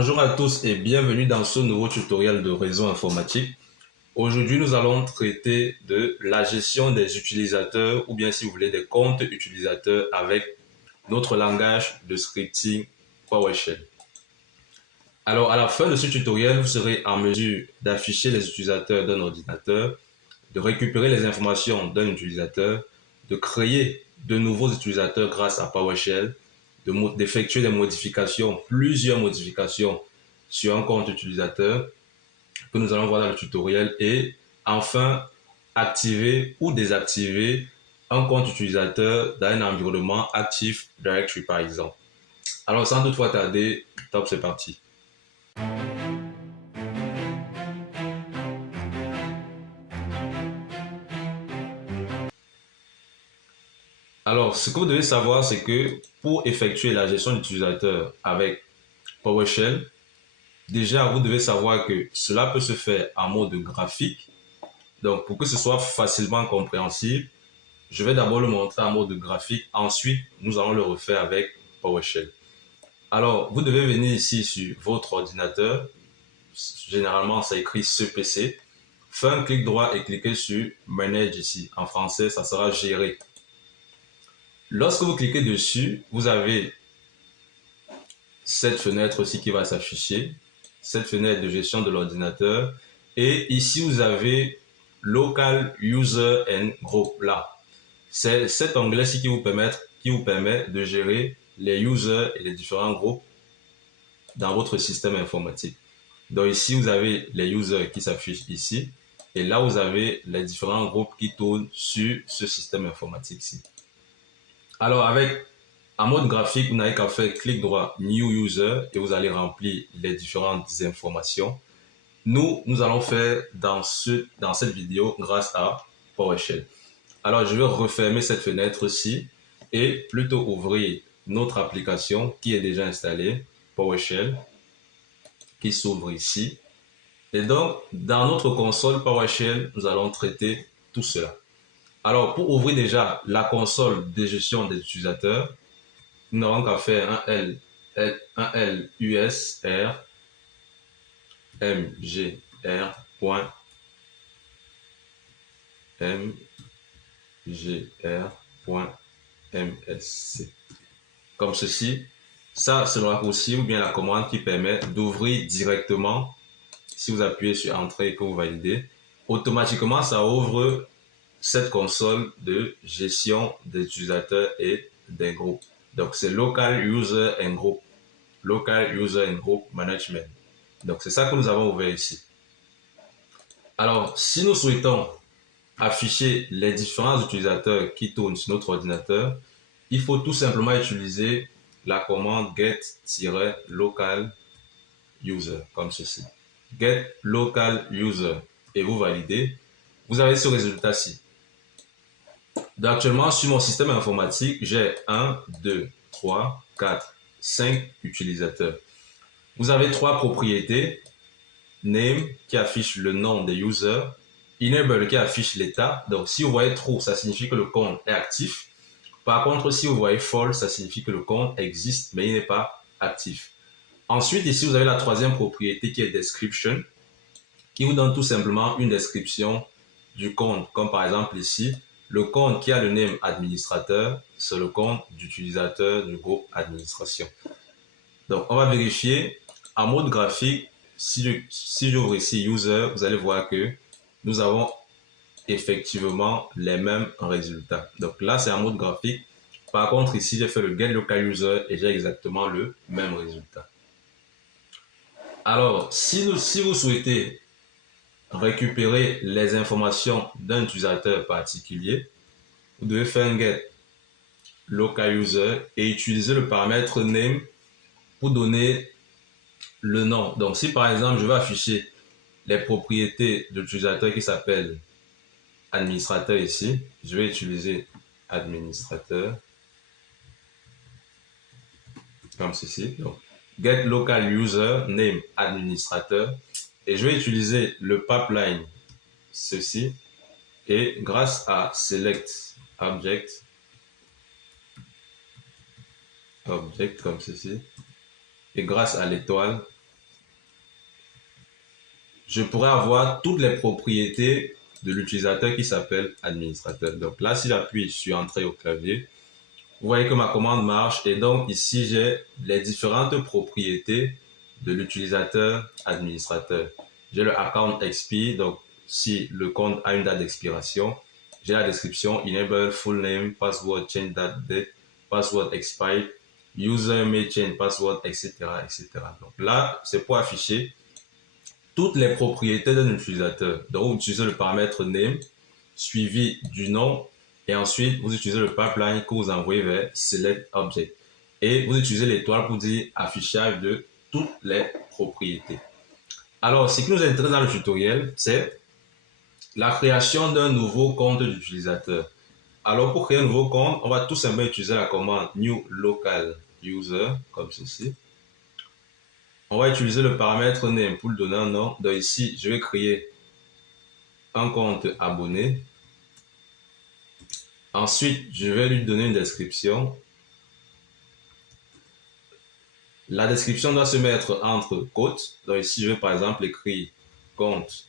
Bonjour à tous et bienvenue dans ce nouveau tutoriel de réseau informatique. Aujourd'hui, nous allons traiter de la gestion des utilisateurs ou bien si vous voulez des comptes utilisateurs avec notre langage de scripting PowerShell. Alors, à la fin de ce tutoriel, vous serez en mesure d'afficher les utilisateurs d'un ordinateur, de récupérer les informations d'un utilisateur, de créer de nouveaux utilisateurs grâce à PowerShell, d'effectuer des modifications, plusieurs modifications sur un compte utilisateur que nous allons voir dans le tutoriel et enfin activer ou désactiver un compte utilisateur dans un environnement Active Directory par exemple. Alors sans toutefois tarder, top, c'est parti. Alors, ce que vous devez savoir, c'est que pour effectuer la gestion d'utilisateur avec PowerShell, déjà, vous devez savoir que cela peut se faire en mode graphique. Donc, pour que ce soit facilement compréhensible, je vais d'abord le montrer en mode graphique. Ensuite, nous allons le refaire avec PowerShell. Alors, vous devez venir ici sur votre ordinateur. Généralement, ça écrit ce PC. Faites un clic droit et cliquez sur Manage ici. En français, ça sera Gérer. Lorsque vous cliquez dessus, vous avez cette fenêtre aussi qui va s'afficher, cette fenêtre de gestion de l'ordinateur. Et ici, vous avez Local User and Group là. C'est cet onglet-ci qui vous permet de gérer les users et les différents groupes dans votre système informatique. Donc ici, vous avez les users qui s'affichent ici. Et là, vous avez les différents groupes qui tournent sur ce système informatique-ci. Alors, en mode graphique, vous n'avez qu'à faire clic droit New User et vous allez remplir les différentes informations. Nous allons faire dans cette vidéo grâce à PowerShell. Alors, je vais refermer cette fenêtre-ci et plutôt ouvrir notre application qui est déjà installée, PowerShell, qui s'ouvre ici. Et donc, dans notre console PowerShell, nous allons traiter tout cela. Alors, pour ouvrir déjà la console de gestion des utilisateurs, nous n'aurons qu'à faire un lusr mgr.msc. Comme ceci. Ça, c'est le raccourci ou bien la commande qui permet d'ouvrir directement. Si vous appuyez sur Entrée et que vous validez, automatiquement, ça ouvre cette console de gestion des utilisateurs et des groupes. Donc, c'est Local User and Group. Local User and Group Management. Donc, c'est ça que nous avons ouvert ici. Alors, si nous souhaitons afficher les différents utilisateurs qui tournent sur notre ordinateur, il faut tout simplement utiliser la commande get-local user, comme ceci. Get local user et vous validez. Vous avez ce résultat-ci. Donc, actuellement, sur mon système informatique, j'ai 1, 2, 3, 4, 5 utilisateurs. Vous avez 3 propriétés. Name qui affiche le nom des users. Enable qui affiche l'état. Donc, si vous voyez true, ça signifie que le compte est actif. Par contre, si vous voyez false, ça signifie que le compte existe, mais il n'est pas actif. Ensuite, ici, vous avez la troisième propriété qui est description, qui vous donne tout simplement une description du compte. Comme par exemple ici, le compte qui a le name administrateur, c'est le compte d'utilisateur du groupe administration. Donc, on va vérifier en mode graphique. Si j'ouvre ici user, vous allez voir que nous avons effectivement les mêmes résultats. Donc là, c'est en mode graphique. Par contre, ici, j'ai fait le get local user et j'ai exactement le même résultat. Alors, si vous souhaitez récupérer les informations d'un utilisateur particulier, vous devez faire un get local user et utiliser le paramètre name pour donner le nom. Donc, si par exemple, je veux afficher les propriétés de l'utilisateur qui s'appelle administrateur ici, je vais utiliser administrateur comme ceci. Donc, get local user name administrateur et je vais utiliser le pipeline ceci et grâce à select object comme ceci et grâce à l'étoile je pourrais avoir toutes les propriétés de l'utilisateur qui s'appelle administrateur. Donc là, si j'appuie sur Entrée au clavier, vous voyez que ma commande marche et donc ici, j'ai les différentes propriétés de l'utilisateur administrateur. J'ai le account expire, donc si le compte a une date d'expiration, j'ai la description enable full name, password, change date, password expired, user may change password, etc., etc. Donc là, c'est pour afficher toutes les propriétés d'un utilisateur. Donc, vous utilisez le paramètre name suivi du nom et ensuite vous utilisez le pipeline que vous envoyez vers select object et vous utilisez l'étoile pour dire affichage de toutes les propriétés. Alors, ce qui nous intéresse dans le tutoriel, c'est la création d'un nouveau compte d'utilisateur. Alors, pour créer un nouveau compte, on va tout simplement utiliser la commande new local user, comme ceci. On va utiliser le paramètre name pour lui donner un nom. Donc ici, je vais créer un compte abonné. Ensuite, je vais lui donner une description. La description doit se mettre entre côtes. Donc ici, je vais par exemple écrire compte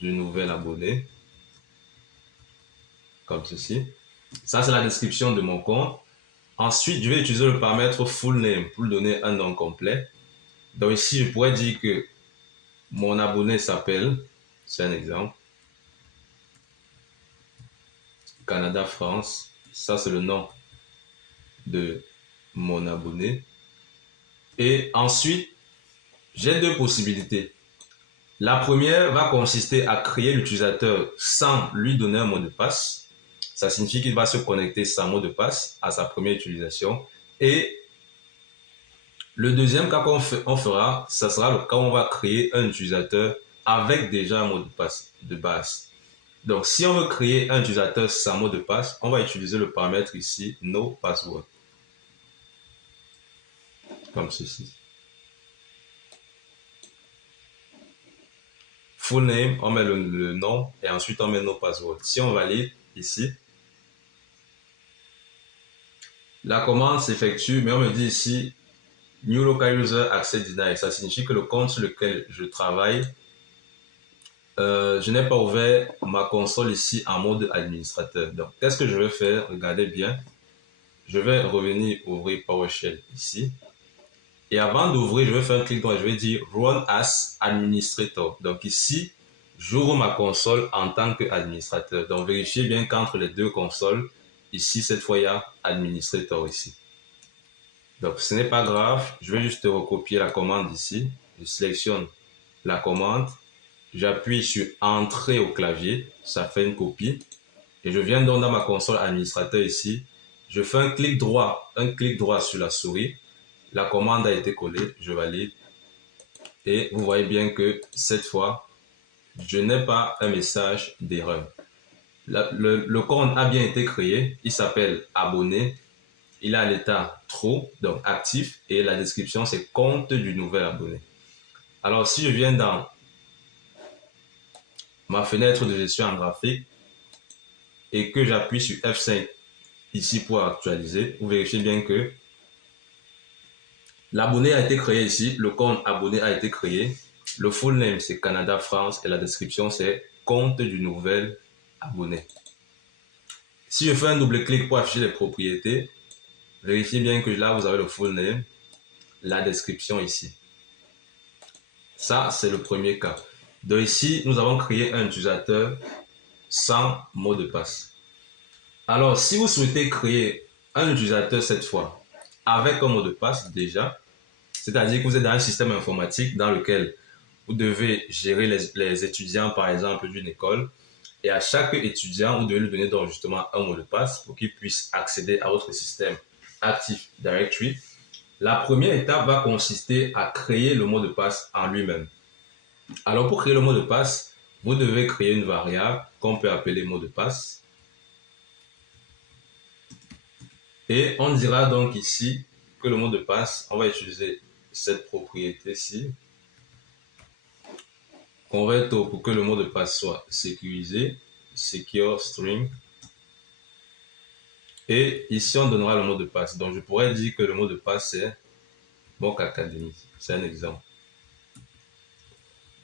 du nouvel abonné. Comme ceci. Ça, c'est la description de mon compte. Ensuite, je vais utiliser le paramètre full name pour lui donner un nom complet. Donc ici, je pourrais dire que mon abonné s'appelle, c'est un exemple, Canada France. Ça, c'est le nom de mon abonné. Et ensuite, j'ai deux possibilités. La première va consister à créer l'utilisateur sans lui donner un mot de passe. Ça signifie qu'il va se connecter sans mot de passe à sa première utilisation. Et le deuxième cas qu'on fera, ça sera le cas où on va créer un utilisateur avec déjà un mot de passe de base. Donc, si on veut créer un utilisateur sans mot de passe, on va utiliser le paramètre ici, no password. Comme ceci. Full name, on met le nom et ensuite on met no password. Si on valide ici, la commande s'effectue, mais on me dit ici new local user access denied. Ça signifie que le compte sur lequel je travaille, je n'ai pas ouvert ma console ici en mode administrateur. Donc, qu'est-ce que je vais faire? Regardez bien. Je vais revenir ouvrir PowerShell ici. Et avant d'ouvrir, je vais faire un clic droit et je vais dire Run as Administrator. Donc ici, j'ouvre ma console en tant qu'administrateur. Donc vérifiez bien qu'entre les deux consoles, ici, cette fois, il y a Administrator ici. Donc ce n'est pas grave, je vais juste recopier la commande ici. Je sélectionne la commande, j'appuie sur Entrée au clavier, ça fait une copie. Et je viens donc dans ma console administrateur ici, je fais un clic droit sur la souris. La commande a été collée, je valide. Et vous voyez bien que cette fois, je n'ai pas un message d'erreur. Le compte a bien été créé, il s'appelle abonné, il est à l'état true, donc actif, et la description c'est compte du nouvel abonné. Alors si je viens dans ma fenêtre de gestion en graphique et que j'appuie sur F5 ici pour actualiser, vous vérifiez bien que l'abonné a été créé ici, le compte abonné a été créé, le full name c'est Canada France et la description c'est compte du nouvel abonné. Si je fais un double clic pour afficher les propriétés, vérifiez bien que là vous avez le full name, la description ici. Ça c'est le premier cas. Donc ici nous avons créé un utilisateur sans mot de passe. Alors si vous souhaitez créer un utilisateur cette fois avec un mot de passe déjà, c'est-à-dire que vous êtes dans un système informatique dans lequel vous devez gérer les étudiants, par exemple, d'une école. Et à chaque étudiant, vous devez lui donner donc justement un mot de passe pour qu'il puisse accéder à votre système Active Directory. La première étape va consister à créer le mot de passe en lui-même. Alors, pour créer le mot de passe, vous devez créer une variable qu'on peut appeler mot de passe. Et on dira donc ici que le mot de passe, on va utiliser cette propriété-ci. Converto pour que le mot de passe soit sécurisé, secure string. Et ici, on donnera le mot de passe. Donc, je pourrais dire que le mot de passe, c'est Mock Academy. C'est un exemple.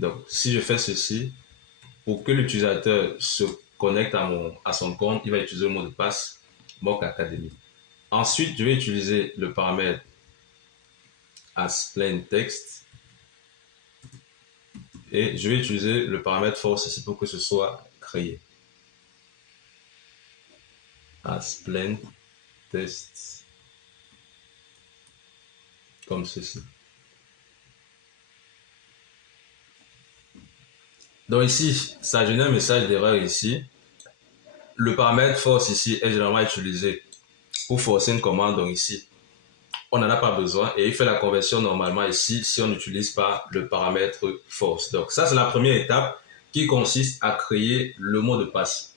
Donc, si je fais ceci, pour que l'utilisateur se connecte à son compte, il va utiliser le mot de passe Mock Academy. Ensuite, je vais utiliser le paramètre asPlainText et je vais utiliser le paramètre force ici pour que ce soit créé. asPlainText comme ceci. Donc ici, ça génère un message d'erreur ici. Le paramètre force ici est généralement utilisé pour forcer une commande. Donc ici, on n'en a pas besoin et il fait la conversion normalement ici si on n'utilise pas le paramètre force. Donc ça, c'est la première étape qui consiste à créer le mot de passe.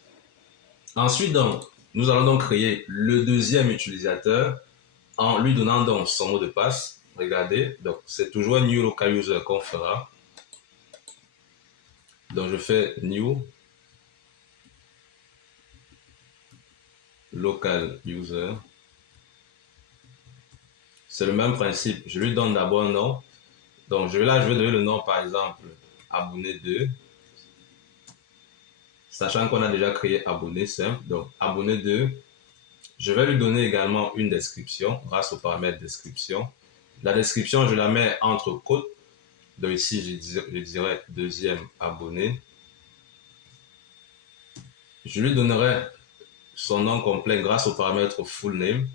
Ensuite, donc, nous allons donc créer le deuxième utilisateur en lui donnant donc son mot de passe. Regardez, donc c'est toujours un new local user qu'on fera. Donc je fais new local user. C'est le même principe. Je lui donne d'abord un nom. Donc je vais donner le nom par exemple abonné 2. Sachant qu'on a déjà créé abonné simple. Donc abonné 2. Je vais lui donner également une description grâce au paramètre description. La description, je la mets entre côtes. Donc ici, je dirais deuxième abonné. Je lui donnerai son nom complet grâce au paramètre full name.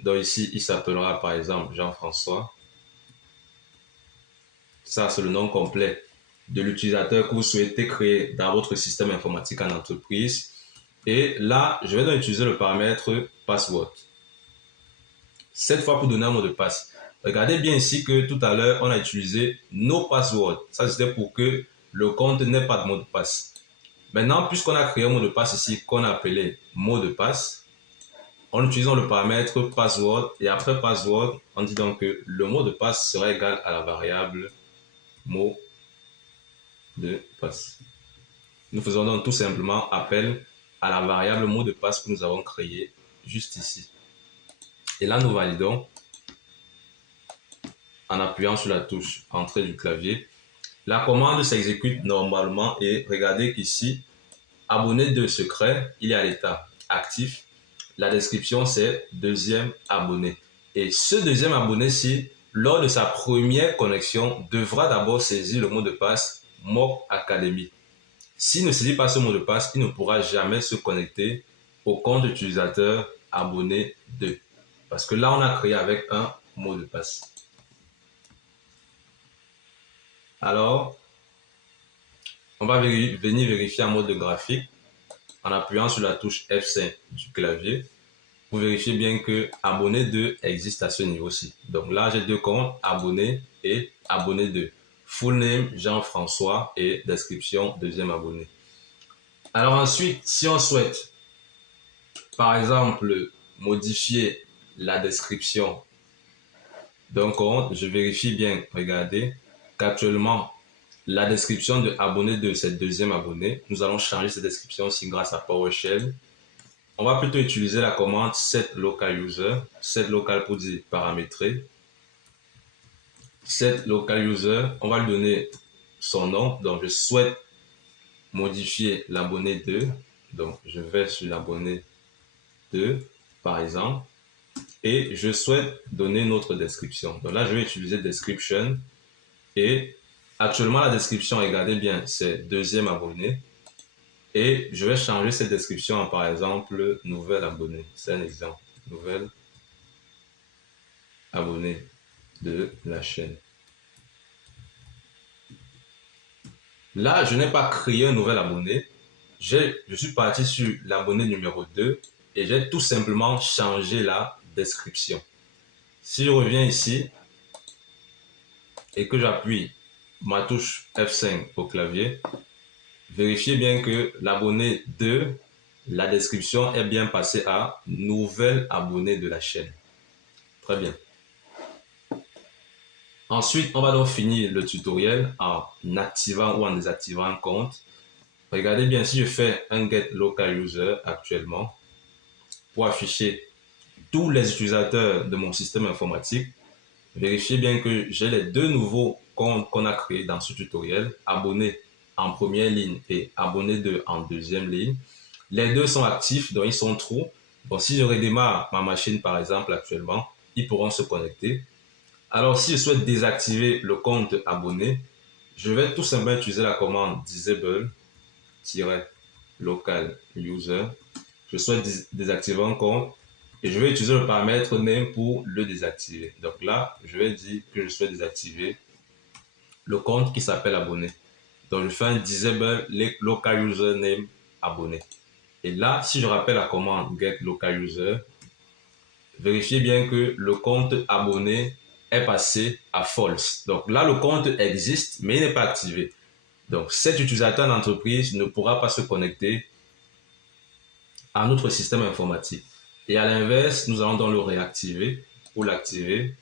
Donc ici, il s'appellera par exemple Jean-François. Ça, c'est le nom complet de l'utilisateur que vous souhaitez créer dans votre système informatique en entreprise. Et là, je vais donc utiliser le paramètre password. Cette fois pour donner un mot de passe. Regardez bien ici que tout à l'heure, on a utilisé no password. Ça, c'était pour que le compte n'ait pas de mot de passe. Maintenant, puisqu'on a créé un mot de passe ici qu'on a appelé mot de passe, en utilisant le paramètre password et après password, on dit donc que le mot de passe sera égal à la variable mot de passe. Nous faisons donc tout simplement appel à la variable mot de passe que nous avons créée juste ici. Et là, nous validons en appuyant sur la touche entrée du clavier. La commande s'exécute normalement et regardez qu'ici, abonné de secret, il est à l'état actif. La description, c'est deuxième abonné. Et ce deuxième abonné-ci, lors de sa première connexion, devra d'abord saisir le mot de passe Mock Academy. S'il ne saisit pas ce mot de passe, il ne pourra jamais se connecter au compte utilisateur abonné 2. Parce que là, on a créé avec un mot de passe. Alors, on va venir vérifier en mode graphique en appuyant sur la touche F5 du clavier. Vous vérifiez bien que abonné 2 existe à ce niveau-ci. Donc là, j'ai deux comptes, abonné et abonné 2. Full name, Jean-François et description, deuxième abonné. Alors ensuite, si on souhaite, par exemple, modifier la description d'un compte, je vérifie bien, regardez, qu'actuellement, la description de abonné de cette deuxième abonné, nous allons changer cette description aussi grâce à PowerShell. On va plutôt utiliser la commande setLocalUser, setLocal pour dire paramétrer. setLocalUser, on va lui donner son nom. Donc, je souhaite modifier l'abonné 2. Donc, je vais sur l'abonné 2, par exemple. Et je souhaite donner notre description. Donc là, je vais utiliser description. Et actuellement, la description, regardez bien, c'est deuxième abonné. Et je vais changer cette description en, par exemple, nouvel abonné. C'est un exemple. Nouvel abonné de la chaîne. Là, je n'ai pas créé un nouvel abonné. Je suis parti sur l'abonné numéro 2 et j'ai tout simplement changé la description. Si je reviens ici et que j'appuie ma touche F5 au clavier, vérifiez bien que l'abonné 2, la description est bien passée à nouvel abonné de la chaîne. Très bien. Ensuite, on va donc finir le tutoriel en activant ou en désactivant un compte. Regardez bien, si je fais un get local user actuellement pour afficher tous les utilisateurs de mon système informatique, vérifiez bien que j'ai les deux nouveaux compte qu'on a créé dans ce tutoriel, abonné en première ligne et abonné 2 en deuxième ligne, les deux sont actifs, donc ils sont true. Bon, si je redémarre ma machine, par exemple, actuellement, ils pourront se connecter. Alors, si je souhaite désactiver le compte abonné, je vais tout simplement utiliser la commande disable-local user. Je souhaite désactiver un compte et je vais utiliser le paramètre name pour le désactiver. Donc là, je vais dire que je souhaite désactiver le compte qui s'appelle abonné. Donc, je fais un disable local user name abonné. Et là, si je rappelle la commande get local user, vérifiez bien que le compte abonné est passé à false. Donc là, le compte existe, mais il n'est pas activé. Donc, cet utilisateur d'entreprise ne pourra pas se connecter à notre système informatique. Et à l'inverse, nous allons donc le réactiver. Pour l'activer,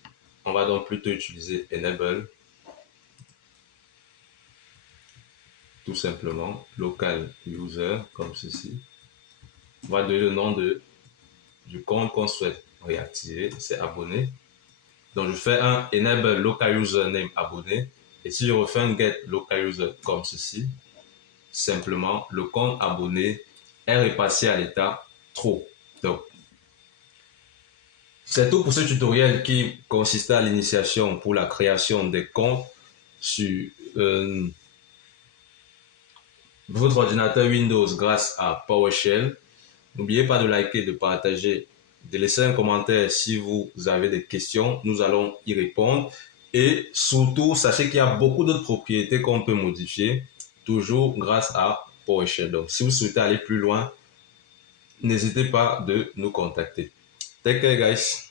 on va donc plutôt utiliser enable, tout simplement, local user, comme ceci. On va donner le nom du compte qu'on souhaite réactiver, c'est abonné. Donc, je fais un enable local user name abonné. Et si je refais un get local user comme ceci, simplement, le compte abonné est repassé à l'état true. Donc, c'est tout pour ce tutoriel qui consistait à l'initiation pour la création des comptes sur votre ordinateur Windows grâce à PowerShell. N'oubliez pas de liker, de partager, de laisser un commentaire si vous avez des questions. Nous allons y répondre. Et surtout, sachez qu'il y a beaucoup d'autres propriétés qu'on peut modifier, toujours grâce à PowerShell. Donc, si vous souhaitez aller plus loin, n'hésitez pas de nous contacter. Take care, guys.